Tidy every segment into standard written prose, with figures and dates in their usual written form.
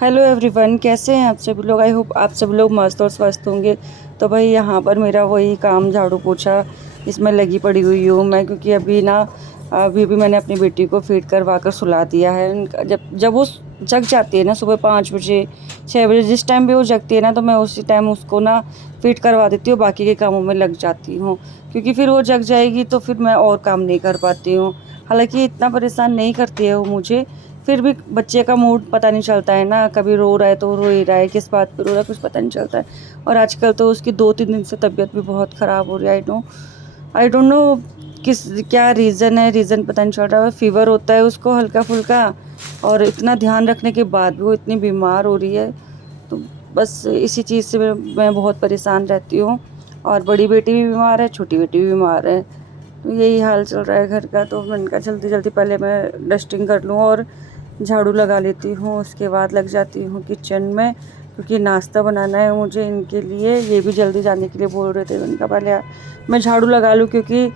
Hello everyone, कैसे हैं आप सभी लोग। आई होप आप सब लोग मस्त और स्वस्थ होंगे। तो भाई यहाँ पर मेरा वही काम झाड़ू पोछा इसमें लगी पड़ी हुई हूँ मैं, क्योंकि अभी भी मैंने अपनी बेटी को फीड करवा कर सुला दिया है। जब जब वो जग जाती है ना, सुबह 5 बजे 6 बजे, जिस टाइम भी वो जगती है ना, तो मैं उसी टाइम उसको ना फीड करवा देती हूँ, बाकी के कामों में लग जाती हूँ। क्योंकि फिर वो जग जाएगी तो फिर मैं और काम नहीं कर पाती हूँ। हालांकि इतना परेशान नहीं करती है वो मुझे, फिर भी बच्चे का मूड पता नहीं चलता है ना, कभी रो रहा है तो रो ही रहा है, किस बात पे रो रहा है कुछ पता नहीं चलता है। और आजकल तो उसकी 2-3 दिन से तबीयत भी बहुत ख़राब हो रही है। आई डोंट नो किस क्या रीज़न है, रीज़न पता नहीं चल रहा है। फीवर होता है उसको हल्का फुल्का, और इतना ध्यान रखने के बाद भी वो इतनी बीमार हो रही है। तो बस इसी चीज़ से मैं बहुत परेशान रहती हूँ। और बड़ी बेटी भी बीमार है, छोटी बेटी भी बीमार है, तो यही हाल चल रहा है घर का। तो मैंने कहा जल्दी जल्दी पहले मैं डस्टिंग कर लूँ और झाड़ू लगा लेती हूँ, उसके बाद लग जाती हूँ किचन में, क्योंकि नाश्ता बनाना है मुझे इनके लिए। ये भी जल्दी जाने के लिए बोल रहे थे, उनका पहले मैं झाड़ू लगा लूँ, क्योंकि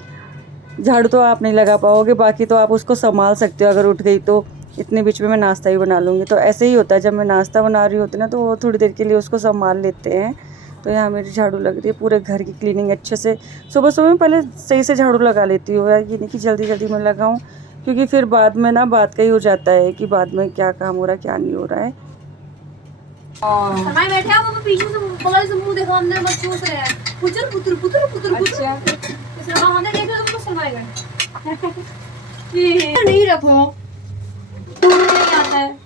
झाड़ू तो आप नहीं लगा पाओगे, बाकी तो आप उसको संभाल सकते हो अगर उठ गई तो। इतने बीच में मैं नाश्ता ही बना लूँगी। तो ऐसे ही होता है, जब मैं नाश्ता बना रही होती ना, तो वो थोड़ी देर के लिए उसको संभाल लेते हैं। तो यहाँ मेरी झाड़ू लग रही है, पूरे घर की क्लीनिंग अच्छे से सुबह सुबह में पहले सही से झाड़ू लगा लेती हूँ यार, ये नहीं कि जल्दी जल्दी मैं लगाऊँ, क्योंकि फिर बाद में ना बात का ही हो जाता है कि बाद में क्या काम हो रहा है क्या नहीं हो रहा है। हमारे बैठे हैं वो पीछे से बगल से मुंह देखो अंदर मत चूस रहे हैं पुचर पुतर पुतर पुतर पुतर। अच्छा इसलिए हमने देखा तुमको सुनवाएगा ये नहीं रखो नहीं आता है।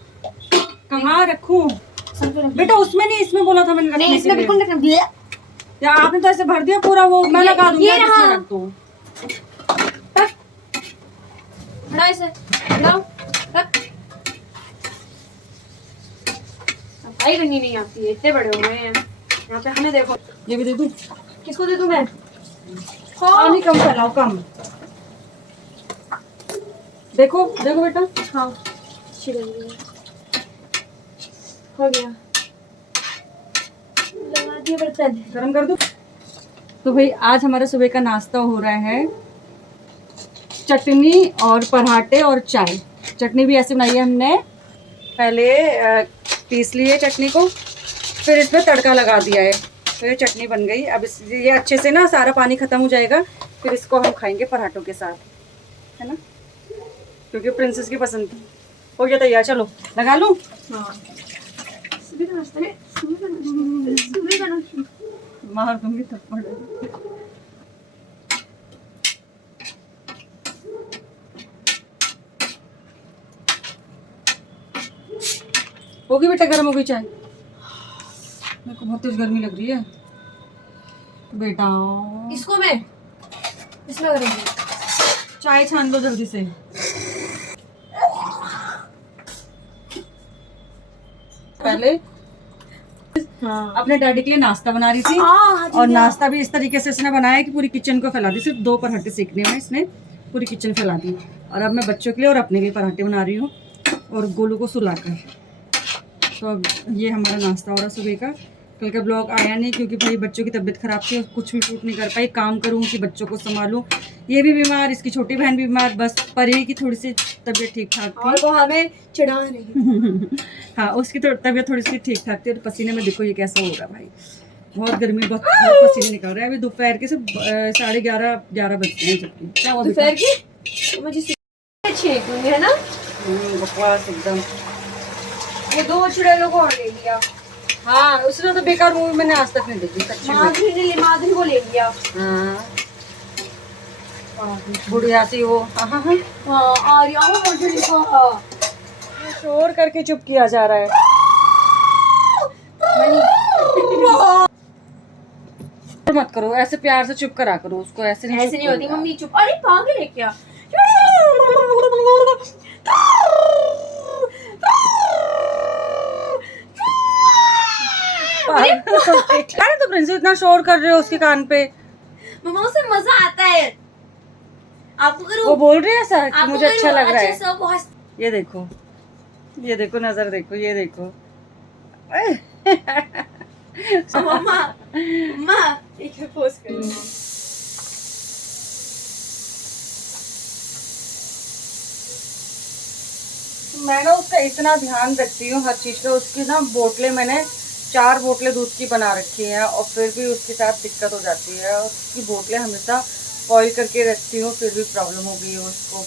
कहाँ रखूँ बेटा? उसमें नहीं, इसमें बोला था मैंने रखने नहीं इसमें बिल्कुल रखना दिया या आपने तो ऐसे भर दिया पूरा, वो मैं लगा दूंगी। ये रहा। रख दूँ बड़ा इसे लाओ रख। सफाई करनी नहीं आती है, इतने बड़े हो गए हैं यहाँ पे। हमें देखो ये भी दे दूँ? किसको दे दूं मैं? पानी कम फैलाओ, कम देखो देखो बेटा। हाँ अच्छी लग रही है, हो गया लगा दिए बर्तन। गरम कर दूँ? तो भाई आज हमारा सुबह का नाश्ता हो रहा है चटनी और पराठे और चाय। चटनी भी ऐसे बनाई है हमने, पहले पीस लिए चटनी को, फिर इसमें तड़का लगा दिया है, तो ये चटनी बन गई। अब ये अच्छे से ना सारा पानी ख़त्म हो जाएगा, फिर इसको हम खाएंगे पराठों के साथ, है ना, क्योंकि प्रिंसेस की पसंद थी। हो गया तैयार, चलो लगा लूँ। हाँ सुबह का नाश्ता है, सुबह का नाश्ता। मार दूंगी थप्पड़। होगी बेटा, गर्म हो गई चाय? मेरे को बहुत तेज गर्मी लग रही है बेटा। इसको मैं इसमें करूँगी। चाय छान दो जल्दी से। पहले हाँ अपने डैडी के लिए नाश्ता बना रही थी, और नाश्ता भी इस तरीके से इसने बनाया कि पूरी किचन को फैला दी। सिर्फ 2 पराठे सेकने में इसने पूरी किचन फैला दी। और अब मैं बच्चों के लिए और अपने लिए पराठे बना रही हूँ, और गोलू को सुलाकर। तो अब ये हमारा नाश्ता हो रहा सुबह का। कल का ब्लॉग आया नहीं, क्योंकि भाई बच्चों की तबीयत ख़राब थी और कुछ भी शूट नहीं कर पाई। काम करूँ कि बच्चों को संभालूँ, ये भी बीमार, इसकी छोटी बहन भी बीमार, बस परी की थोड़ी सी तबीयत ठीक ठाक थी, और वो हमें चिढ़ा रही। हाँ उसकी तो तबीयत थोड़ी सी ठीक ठाक थी। और पसीने में देखो ये कैसा होगा भाई, बहुत गर्मी, बहुत पसीने निकल रहे हैं। अभी दोपहर के सिर्फ 11:30 बजते हैं, जबकि क्या हुआ दोपहर की मुझे छेक दूंगी है ना। बकवास एकदम। ये 2 चुड़ैलों को और ले लिया। हाँ उसने तो बेकार मूवी मैंने आज तक नहीं देखी, सच्ची में। माधुरी को ले लिया। हाँ बुढ़िया सी वो। हाँ आर्या मुझे लिखा शोर करके चुप किया जा रहा है। मत करो ऐसे, प्यार से चुप करा करो उसको, ऐसे नहीं। ऐसे नहीं होती मम्मी, चुप। अरे पागल है क्या? अरे तो प्रिंसेस इतना शोर कर रहे हो उसके कान पे। मम्मा उसे मजा आता है। आपको करूं? वो बोल रही है ऐसा कि मुझे अच्छा लग रहा है। सब ये देखो, ये देखो, नजर देखो, ये देखो। मम्मा मम्मा एक पोज करो। मैं ना उसका इतना ध्यान रखती हूँ हर चीज़ का। उसकी ना बोतलें मैंने 4 बोतलें दूध की बना रखी हैं और फिर भी उसके साथ दिक्कत हो जाती है। और उसकी बोतलें हमेशा बॉईल करके रखती हूँ, फिर भी प्रॉब्लम हो गई है उसको।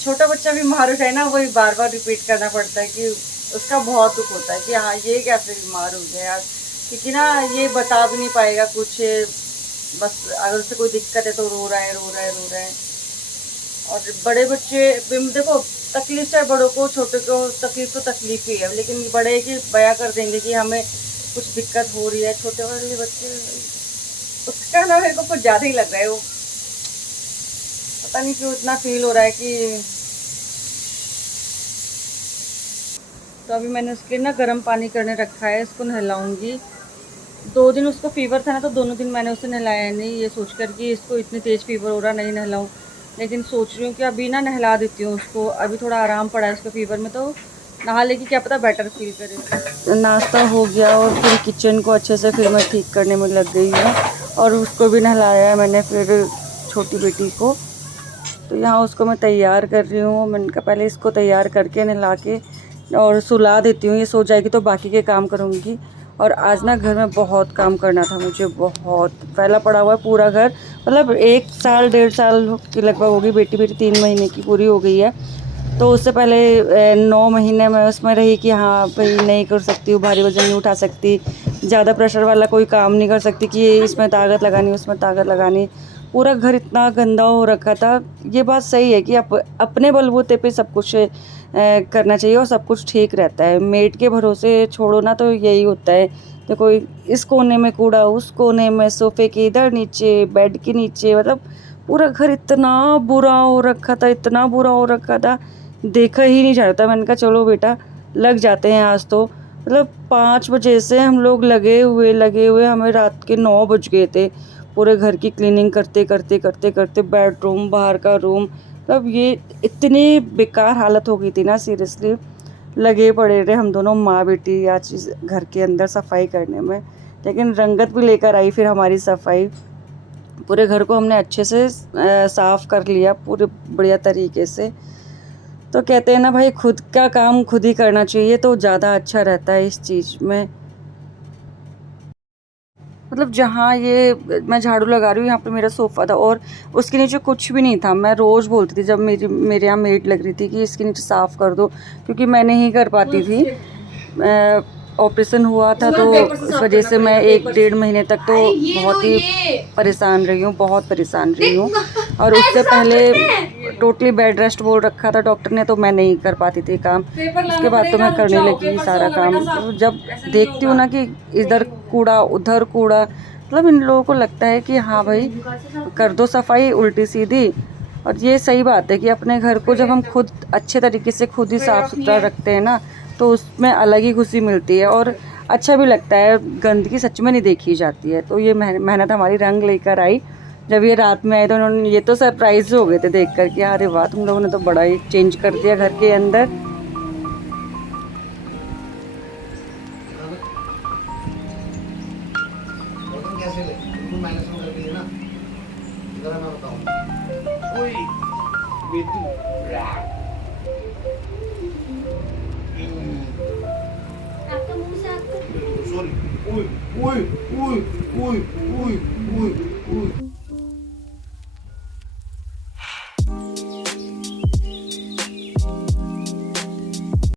छोटा बच्चा बीमार हो जाए ना, वही बार बार रिपीट करना पड़ता है कि उसका बहुत दुख होता है कि हाँ ये कैसे बीमार हो गया यार, क्योंकि ना ये बता भी नहीं पाएगा कुछ। बस अगर उसे कोई दिक्कत है तो रो रहा है रो रहा है रो रहा है। और बड़े बच्चे देखो, तकलीफ चाहे बड़ों को छोटे को, तकलीफ तो तकलीफ ही है, लेकिन बड़े की बयां कर देंगे कि हमें कुछ दिक्कत हो रही है। छोटे वाले बच्चे, उसका ना मेरे को कुछ ज़्यादा ही लग रहा है। वो पता नहीं क्यों इतना फील हो रहा है कि। तो अभी मैंने उसके लिए ना गर्म पानी करने रखा है, इसको नहलाऊंगी। 2 दिन उसको फीवर था ना, तो दोनों दिन मैंने उसे नहलाया नहीं, ये सोच कर कि इसको इतनी तेज़ फीवर हो रहा नहीं नहलाऊँ। लेकिन सोच रही हूँ कि अभी ना नहला देती हूँ उसको, अभी थोड़ा आराम पड़ा है इसको फीवर में, तो नहा लेगी, क्या पता बेटर फील करे। नाश्ता हो गया और फिर किचन को अच्छे से फिर मैं ठीक करने में लग गई हूँ। और उसको भी नहलाया है मैंने, फिर छोटी बेटी को। तो यहाँ उसको मैं तैयार कर रही हूँ। मैंने कहा पहले इसको तैयार करके नहला के और सुला देती हूँ, ये सो जाएगी तो बाकी के काम करूँगी। और आज ना घर में बहुत काम करना था मुझे, बहुत फैला पड़ा हुआ है पूरा घर। मतलब 1 साल 1.5 साल की लगभग होगी, बेटी 3 महीने की पूरी हो गई है। तो उससे पहले 9 महीने मैं उसमें रही कि हाँ भाई नहीं कर सकती हूँ, भारी वजन नहीं उठा सकती, ज़्यादा प्रेशर वाला कोई काम नहीं कर सकती कि इसमें ताकत लगानी उसमें ताकत लगानी। पूरा घर इतना गंदा हो रखा था। ये बात सही है कि अपने बलबूते पे सब कुछ करना चाहिए और सब कुछ ठीक रहता है। मेड के भरोसे छोड़ो ना तो यही होता है। देखो, इस कोने में कूड़ा, उस कोने में, सोफ़े के इधर नीचे, बेड के नीचे, मतलब पूरा घर इतना बुरा हो रखा था, इतना बुरा हो रखा था, देखा ही नहीं जाता। मैंने कहा चलो बेटा लग जाते हैं आज तो। मतलब 5 बजे से हम लोग लगे हुए हमें रात के 9 बज गए थे पूरे घर की क्लीनिंग करते करते करते करते। बेडरूम, बाहर का रूम, मतलब ये इतनी बेकार हालत हो गई थी ना, सीरियसली। लगे पड़े रहे हम दोनों माँ बेटी आज चीज़ घर के अंदर सफाई करने में। लेकिन रंगत भी लेकर आई फिर हमारी सफाई। पूरे घर को हमने अच्छे से साफ़ कर लिया पूरे बढ़िया तरीके से। तो कहते हैं ना भाई, खुद का काम खुद ही करना चाहिए तो ज़्यादा अच्छा रहता है इस चीज़ में। मतलब जहाँ ये मैं झाड़ू लगा रही हूँ, यहाँ पे मेरा सोफ़ा था और उसके नीचे कुछ भी नहीं था। मैं रोज़ बोलती थी जब मेरे यहाँ मेड लग रही थी कि इसके नीचे साफ़ कर दो, क्योंकि मैं नहीं कर पाती थी। ऑपरेशन हुआ था तो इस वजह से मैं 1-1.5 महीने तक तो बहुत ही परेशान रही हूँ, बहुत परेशान रही हूँ। और उससे पहले टोटली बेड रेस्ट बोल रखा था डॉक्टर ने, तो मैं नहीं कर पाती थी काम। उसके बाद तो मैं करने लगी सारा काम। तो जब देखती हूँ ना कि इधर कूड़ा उधर कूड़ा, मतलब इन लोगों को लगता है कि हाँ भाई कर दो सफाई उल्टी सीधी। और ये सही बात है कि अपने घर को जब हम खुद अच्छे तरीके से खुद ही साफ़ सुथरा रखते हैं ना, तो उसमें अलग ही खुशी मिलती है और अच्छा भी लगता है। गंदगी सच में नहीं देखी जाती है। तो ये मेहनत हमारी रंग लेकर आई। जब ये रात में आए तो उन्होंने, ये तो सरप्राइज हो गए थे देख कर कि अरे वाह तुम लोगों ने तो बड़ा ही चेंज कर दिया घर के अंदर। आपका मुंह से आपको Sorry. Uy, uy, uy, uy, uy, uy, uy.